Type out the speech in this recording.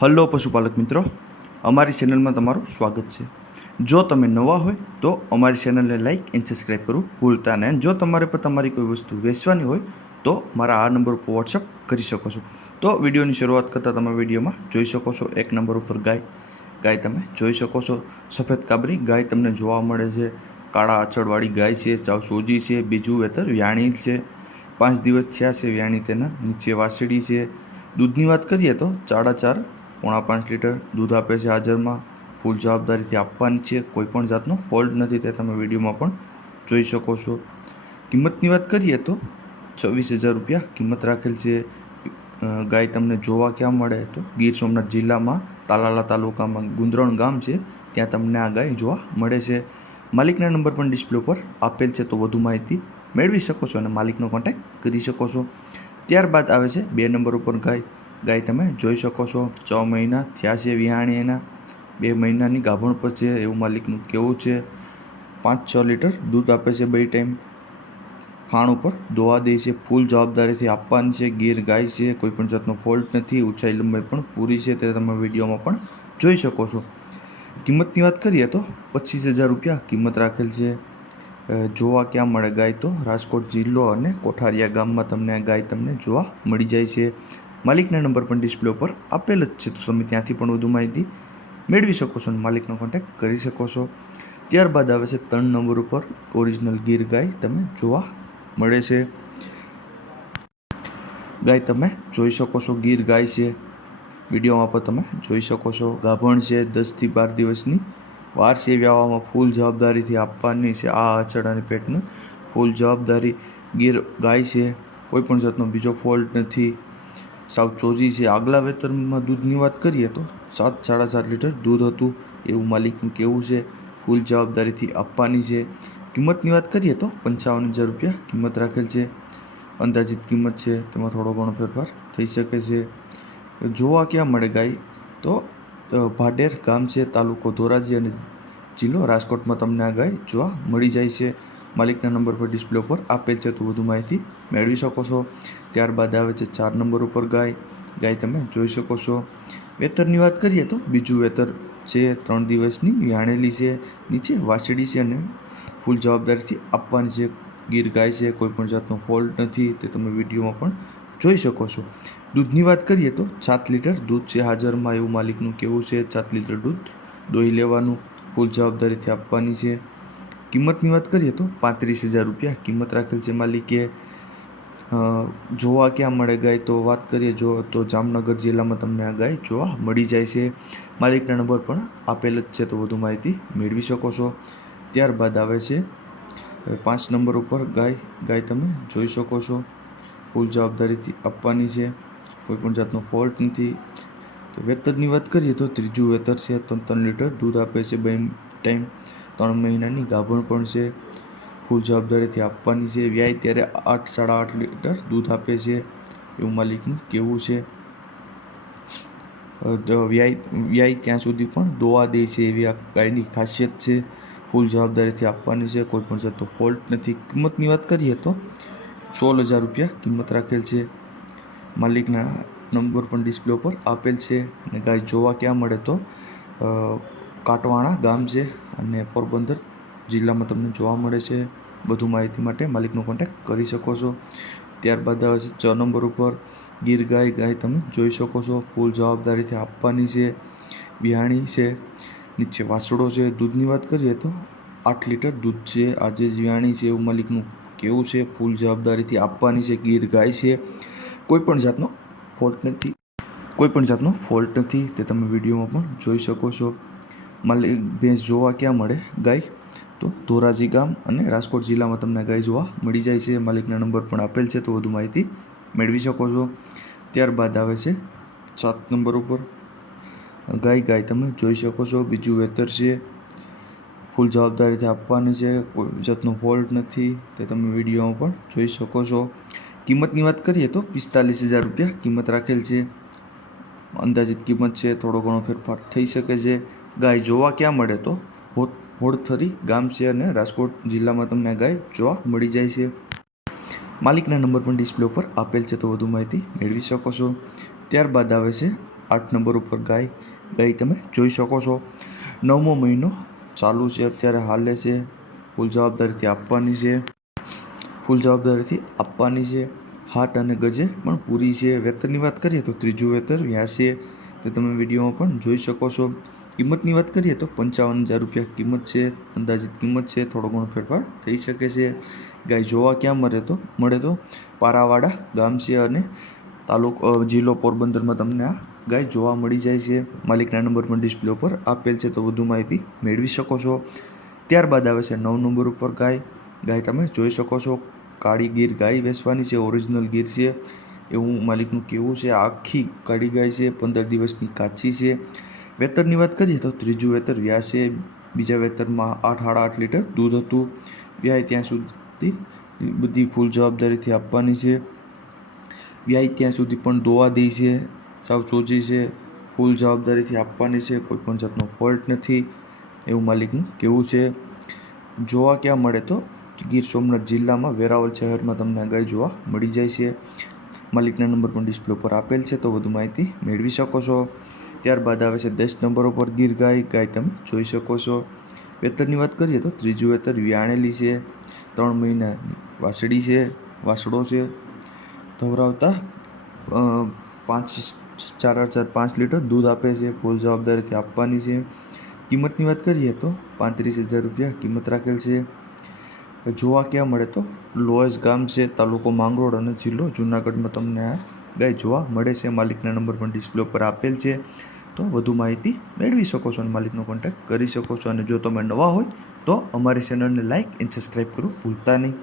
Hello પશુપાલક મિત્રો, અમારી ચેનલમાં તમારું સ્વાગત છે। જો તમે નવા હોય તો અમારી ચેનલને લાઇક એન્ડ સબસ્ક્રાઈબ કરવું ભૂલતા નહીં। અને જો તમારે પર તમારી કોઈ વસ્તુ વેચવાની હોય તો મારા આ નંબર ઉપર વોટ્સઅપ કરી શકો છો। તો વિડીયોની શરૂઆત કરતાં તમે વિડીયોમાં જોઈ શકો છો એક નંબર ઉપર ગાય તમે જોઈ શકો છો। સફેદ કાબરી ગાય તમને જોવા મળે છે। કાળા આંચળવાળી ગાય છે, ચાવ સોજી છે, બીજું વેતર વ્યાણી છે। 5 દિવસ થયા છે વ્યાણી, તેના નીચે વાસળી છે। દૂધની વાત કરીએ તો 4.5 પોણા 5 લીટર દૂધ આપે છે હાજરમાં। ફૂલ જવાબદારીથી આપવાની છે, કોઈપણ જાતનો ફોલ્ટ નથી, તે તમે વિડીયોમાં પણ જોઈ શકો છો। કિંમતની વાત કરીએ તો 26,000 રૂપિયા કિંમત રાખેલ છે। ગાય તમને જોવા ક્યાં મળે તો ગીર સોમનાથ જિલ્લામાં તાલાલા તાલુકામાં ગુંદરણ ગામ છે, ત્યાં તમને આ ગાય જોવા મળે છે। માલિકના નંબર પણ ડિસ્પ્લે ઉપર આપેલ છે, તો વધુ માહિતી મેળવી શકો છો અને માલિકનો કોન્ટેક્ટ કરી શકો છો। ત્યારબાદ આવે છે 2 નંબર ઉપર ગાય તમે જોઈ શકો છો। 6 મહિના થયા છે વિહાણી, એના 2 મહિનાની ગાભણ પર છે એવું માલિકનું કહેવું છે। 5-6 લીટર દૂધ આપે છે 2 ટાઈમ। ખાણ ઉપર દોવા દે છે, ફૂલ જવાબદારીથી આપવાની છે। ગીર ગાય છે, કોઈપણ જાતનો ફોલ્ટ નથી, ઊંચાઈ લંબાઈ પણ પૂરી છે, તે તમે વિડીયોમાં પણ જોઈ શકો છો। કિંમતની વાત કરીએ તો 25,000 રૂપિયા કિંમત રાખેલ છે। જોવા ક્યાં મળે ગાય તો રાજકોટ જિલ્લો અને કોઠારિયા ગામમાં તમને આ ગાય તમને જોવા મળી જાય છે। માલિકના નંબર પણ ડિસ્પ્લે ઉપર આપેલ જ છે, તો તમે ત્યાંથી પણ વધુ માહિતી મેળવી શકો છો અને માલિકનો કોન્ટેક્ટ કરી શકો છો। ત્યારબાદ આવે છે 3 નંબર ઉપર ઓરિજિનલ ગીર ગાય તમે જોવા મળે છે। ગાય તમે જોઈ શકો છો, ગીર ગાય છે, વિડીયોમાં પણ તમે જોઈ શકો છો। ગાભણ છે, 10 થી 12 દિવસની વાર છે વ્યાવામાં। ફૂલ જવાબદારીથી આપવાની છે આ આંચળ અને પેટનું ફૂલ જવાબદારી। ગીર ગાય છે, કોઈપણ જાતનો બીજો ફોલ્ટ નથી, સાવ ચોજી છે। આગલા વેતરમાં દૂધની વાત કરીએ તો 7-7.5 લીટર દૂધ હતું એવું માલિકનું કહેવું છે। ફૂલ જવાબદારીથી આપવાની છે। કિંમતની વાત કરીએ તો 55,000 રૂપિયા કિંમત રાખેલ છે। અંદાજિત કિંમત છે, તેમાં થોડો ઘણો ફેરફાર થઈ શકે છે। જોવા ક્યાં મળે ગાય તો ભાડેર ગામ છે, તાલુકો ધોરાજી અને જિલ્લો રાજકોટમાં તમને આ ગાય જોવા મળી જાય છે। માલિકના નંબર પર ડિસ્પ્લે ઉપર આપેલ છે, તો વધુ માહિતી મેળવી શકો છો। ત્યારબાદ આવે છે 4 નંબર ઉપર ગાય તમે જોઈ શકો છો। વેતરની વાત કરીએ તો બીજું વેતર છે, 3 દિવસની વ્યાણેલી છે, નીચે વાસળી છે અને ફૂલ જવાબદારીથી આપવાની છે। ગીર ગાય છે, કોઈપણ જાતનો ફોલ્ટ નથી, તે તમે વિડીયોમાં પણ જોઈ શકો છો। દૂધની વાત કરીએ તો 7 લીટર દૂધ છે હાજરમાં એવું માલિકનું કહેવું છે। 7 લીટર દૂધ દોઈ લેવાનું, ફૂલ જવાબદારીથી આપવાની છે। કિંમતની વાત કરીએ તો 35,000 રૂપિયા કિંમત રાખેલ છે માલિકે। જોવા ક્યાં મળે ગાય તો વાત કરીએ જો તો જામનગર જિલ્લામાં તમને આ ગાય જોવા મળી જાય છે। માલિકના નંબર પણ આપેલ જ છે, તો વધુ માહિતી મેળવી શકો છો। ત્યારબાદ આવે છે 5 નંબર ઉપર ગાય તમે જોઈ શકો છો। ફૂલ જવાબદારીથી આપવાની છે, કોઈપણ જાતનો ફોલ્ટ નથી। તો વેતરની વાત કરીએ તો ત્રીજું વેતર છે, 3 લીટર દૂધ આપે છે 2 ટાઈમ। 3 મહિનાની ગાભણ પણ છે, ફૂલ જવાબદારીથી આપવાની છે। વ્યાય ત્યારે 8-8.5 લીટર દૂધ આપે છે એવું માલિકનું કહેવું છે। વ્યાય ત્યાં સુધી પણ દોવા દે છે એવી આ ગાયની ખાસિયત છે। ફૂલ જવાબદારીથી આપવાની છે, કોઈપણ જાતનો ફોલ્ટ નથી। કિંમતની વાત કરીએ તો 16,000 રૂપિયા કિંમત રાખેલ છે। માલિકના નંબર પણ ડિસ્પ્લે ઉપર આપેલ છે અને ગાય જોવા ક્યાં મળે તો કાટવાણા ગામ છે અને પોરબંદર જિલ્લામાં તમને જોવા મળે છે। વધુ માહિતી માટે માલિકનો કોન્ટેક્ટ કરી શકો છો। ત્યારબાદ આવે છે 6 નંબર ઉપર ગીર ગાય તમે જોઈ શકો છો। ફૂલ જવાબદારીથી આપવાની છે, બિહાણી છે, નીચે વાસળો છે। દૂધની વાત કરીએ તો 8 લીટર દૂધ છે, આજે જ વ્યાણી છે એવું માલિકનું કહેવું છે। ફૂલ જવાબદારીથી આપવાની છે, ગીર ગાય છે, કોઈપણ જાતનો ફોલ્ટ નથી, તે તમે વિડીયોમાં પણ જોઈ શકો છો। માલિક ભેંસ જોવા ક્યાં મળે ગાય તો ધોરાજી ગામ અને રાજકોટ જિલ્લામાં તમને ગાય જોવા મળી જાય છે। માલિકના નંબર પણ આપેલ છે, તો વધુ માહિતી મેળવી શકો છો। ત્યારબાદ આવે છે 7 નંબર ઉપર ગાય તમે જોઈ શકો છો। બીજું વેતર છે, ફૂલ જવાબદારીથી આપવાની છે, કોઈ જાતનો ફોલ્ટ નથી, તે તમે વિડીયોમાં પણ જોઈ શકો છો। કિંમતની વાત કરીએ તો 45,000 રૂપિયા કિંમત રાખેલ છે। અંદાજિત કિંમત છે, થોડો ઘણો ફેરફાર થઈ શકે છે। ગાય જોવા ક્યાં મળે તો હોડથરી ગામ છે અને રાજકોટ જિલ્લામાં તમને ગાય જોવા મળી જાય છે। માલિકના નંબર પણ ડિસ્પ્લે ઉપર આપેલ છે, તો વધુ માહિતી મેળવી શકો છો। ત્યારબાદ આવે છે 8 નંબર ઉપર ગાય તમે જોઈ શકો છો. 9મો મહિનો ચાલુ છે, અત્યારે હાલે છે. ફૂલ જવાબદારીથી આપવાની છે. હાટ અને ગજે પણ પૂરી છે. વેતનની વાત કરીએ તો ત્રીજું વેતર વ્યાસે તે તમે વિડીયોમાં પણ જોઈ શકો છો. કિંમતની વાત કરીએ તો 55,000 રૂપિયા કિંમત છે, અંદાજિત કિંમત છે. થોડો ઘણો ફેરફાર થઈ શકે છે. ગાય જોવા ક્યાં મળે તો પારાવાડા ગામ છે અને તાલુકો જિલ્લો પોરબંદરમાં તમને આ ગાય જોવા મળી જાય છે. માલિકના નંબર પણ ડિસ્પ્લે ઉપર આપેલ છે, તો વધુ માહિતી મેળવી શકો છો. ત્યારબાદ આવે છે 9 નંબર ઉપર ગાય તમે જોઈ શકો છો. કાળી ગીર ગાય વેચવાની છે, ઓરિજિનલ ગીર છે એવું માલિકનું કહેવું છે. આખી કાળી ગાય છે, 15 દિવસની કાચી છે. વેતરની વાત કરીએ તો ત્રીજું વેતર વ્યાસ છે. બીજા વેતરમાં 8.5 લીટર દૂધ હતું. વ્યાય ત્યાં સુધી બધી ફૂલ જવાબદારીથી આપવાની છે. વ્યાય ત્યાં સુધી પણ દોવા દે છે, સાવ ચોજી છે. ફૂલ જવાબદારીથી આપવાની છે, કોઈ પણ જાતનો ફોલ્ટ નથી એવું માલિકનું કહેવું છે. જોવા ક્યાં મળે તો ગીર સોમનાથ જિલ્લામાં વેરાવળ શહેરમાં તમને આ ગાય જોવા મળી જાય છે. માલિકના નંબર પણ ડિસ્પ્લે ઉપર આપેલ છે, તો વધુ માહિતી મેળવી શકો છો. ત્યારબાદ આવે છે 10 નંબર ઉપર ગીર ગાય તમે જોઈ શકો છો. વેતરની વાત કરીએ તો ત્રીજું વેતર વ્યાણેલી છે, 3 મહિનાની વાસળી છે, વાસળો છે. ધવરાવતા 4.5 લીટર દૂધ આપે છે. ફૂલ જવાબદારીથી આપવાની છે. કિંમતની વાત કરીએ તો 35,000 રૂપિયા કિંમત રાખેલ છે. જોવા ક્યાં મળે તો લોહેજ ગામ છે, તાલુકો માંગરોળ અને જિલ્લો જૂનાગઢમાં તમને આ ગાય જોવા મળે છે. માલિકના નંબર પણ ડિસ્પ્લે ઉપર આપેલ છે, તો વધુ માહિતી મેળવી શકો છો અને માલિકનો કોન્ટેક્ટ કરી શકો છો. અને જો તમે નવા હોય તો અમારી ચેનલને લાઇક એન્ડ સબસ્ક્રાઈબ કરવું ભૂલતા નહીં.